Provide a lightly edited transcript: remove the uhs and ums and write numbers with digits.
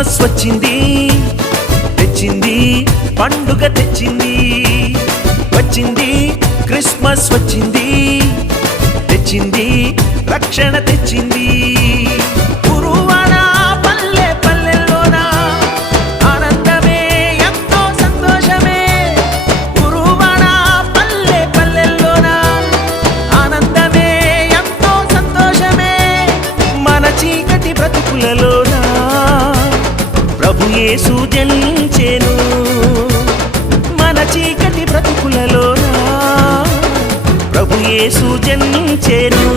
Christmas వచ్చింది, తెచ్చింది పండుగ తెచ్చింది. వచ్చింది క్రిస్మస్ వచ్చింది, తెచ్చింది రక్షణ తెచ్చింది. గురువాన పల్లె పల్లెల్లోన ఆనందమే ఎంతో సంతోషమే. గురువాన పల్లె పల్లెల్లోన ఆనందమే ఎంతో సంతోషమే. మన చీకటి బ్రతుకులలోన ప్రభు యేసు జనించెను. మన చీకటి బ్రతుకులలోన ప్రభు యేసు జనించెను.